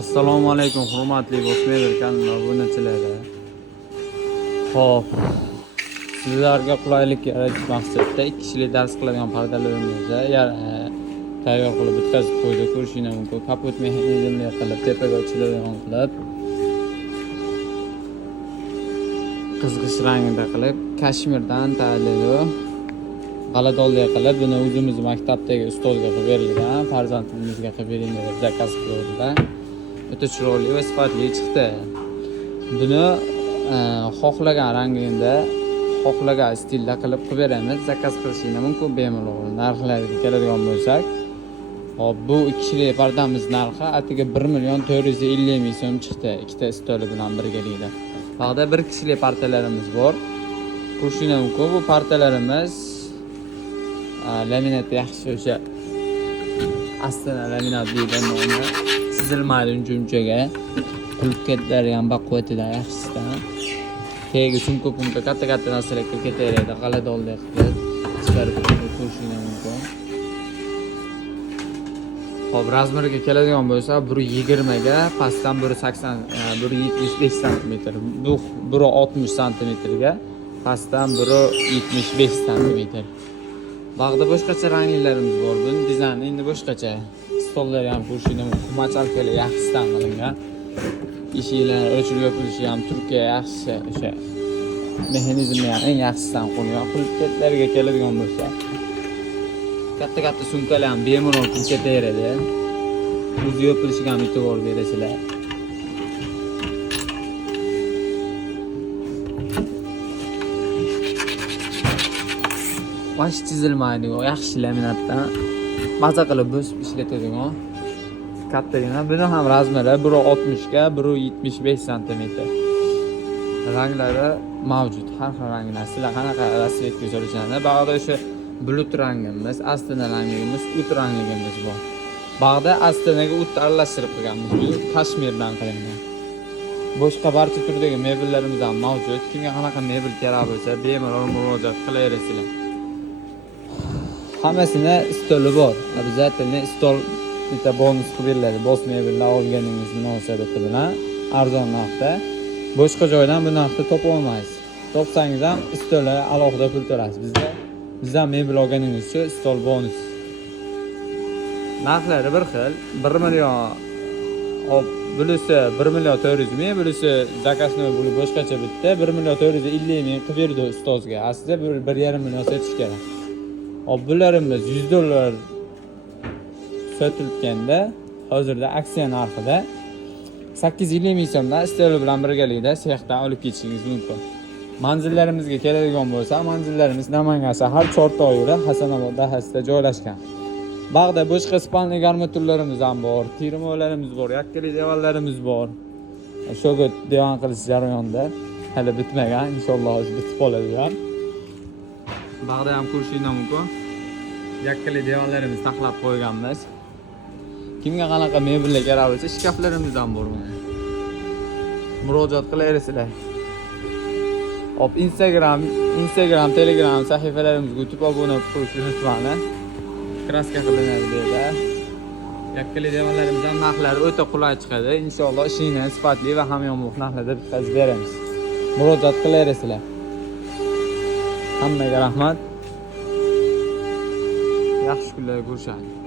Assalomu alaykum, hurmatli Bosmever kanali obunachilari. Xo'p, sizlarga qulaylik yaratish maqsadida 2 kishilik dars qiladigan pardalarimizni tayyor qilib bitkazib qo'ydik. Ko'rishingiz mumkin. Kapot mexanizmli qilib, tepaga ochiladigan qilib, qizg'ish rangida qilib, kashmirdan tayyorlangan g'aladolli qilib, buni o'zimiz maktabdagi ustozga qilib berilgan, farzandimizga qilib bering deb zakaz qilganlar. O'ta chiroyli va sifatli chiqdi. Buni xohlagan rangida, xohlagan stilda qilib beramiz. Zakaz qilishingiz mumkin bemalol. Narxlariga keladigan bo'lsak, hop bu 2 kishilik pardamiz narxi atiga 1.450 ming so'm chiqdi. Ikkita stoli bilan birgalikda. Ba'da 1 kishilik partalarimiz bor. Ko'rishingiz mumkin, bu partalarimiz laminat yaxshi o'sha astana laminat deyiladi uni. Sizilmaydi uncha-unchaga. Qulib ketadigan baquvvatidan yaxshisidan. Tegi sumka-pumka katta-katta narsalar kirib ketaveradi. G'aladolli qilib chiqarib ko'rishingiz mumkin. Hop, razmeriga keladigan bo'lsa, 1.20 ga, pastdan 1.80, 1.75 sm. Bu 1.60 sm ga, pastdan 1.75 sm. Bag'da boshqacha ranglarimiz bor. Buni dizayni endi boshqacha. Stollar ham ko'rishingiz mumkin. Materiallar yaxshisidan qilingan. Eshiklar o'chirib yopilishi ham Turkiya yaxshi, o'sha mexanizmi ham eng yaxshisidan qo'yilgan. Qulflarga keladigan bo'lsa, katta-katta sumkalar ham bemalol kirib ketaveradi. O'zi yopilishiga ham e'tibor berasizlar. Baş chizilmaydi, yaxshi laminatdan maza qilib bosib ishlatadigan kattagina. Buni ham razmeri 1.60 ga 1.75 sm. Ranglari mavjud, har xil ranglar. Sizlar qanaqa rasvetga solishadi? Bag'da o'sha bulut rangimiz, astana rangimiz, o't rangligimiz bor. Bag'da astanaga o't aralashtirib qo'yganmiz. Bu kashmirdan qilingan. Boshqa barcha turdagi mebellarimiz ham mavjud. Kimga qanaqa mebel kerak bo'lsa, bemalol murojaat qilaverasizlar. Hammasini stoli bor. Обязательно stol bitta bonus qilib beriladi. Boss mebellar olganingiz munosabati bilan arzon narxda. Boshqa joydan bu narxda topa olmaysiz. Topsangiz ham stolga alohida pul to'laysiz. Bizdan mebel olganingiz uchun stol bonus. Narxlari bir xil. 1 million hop, bunisi 1.400 ming, bunisi zakasni puli boshqacha bitta 1.450 ming qilib berdi ustozga. Aslida 1.5 million sotish kerak. Hop, bularimiz $100 sotilganda, hozirda aksiya narxida 850 ming so'mdan stol bilan birgalikda sexdan olib ketishingiz mumkin. Manzillarimizga keladigan bo'lsa, manzillarimiz Namangan shahar Chortoq yo'li Hasanobod dahasida joylashgan. Bag'da boshqa spalniy garmaturlarimiz ham bor, tirmolarimiz bor, yakkali devorlarimiz bor. Shogod devam qilish jarayonida, hali bitmagan, inshaalloh o'zi bitib qoladi ham. Bag'da ham ko'rishingiz mumkin. Yakkali devorlarimiz taxlab qo'yganmiz. Kimga qanaqa mebellar kerak bo'lsa, shkaflarimiz ham bor mana. Murojaat qilaverasizlar. Hop, Instagram, Telegram sahifalarimizga YouTube obuna bo'lishni unutmanglar. Kraska qilinadi deydi. Yakkali devorlarimiz ham narxlari o'ta qulay chiqadi. Inshaalloh ishingiz sifatli va hamyonbop narxlarda bitkazib beramiz. Murojaat qilaverasizlar. Hammaga rahmat. Yaxshi kunlar ko'rishamiz.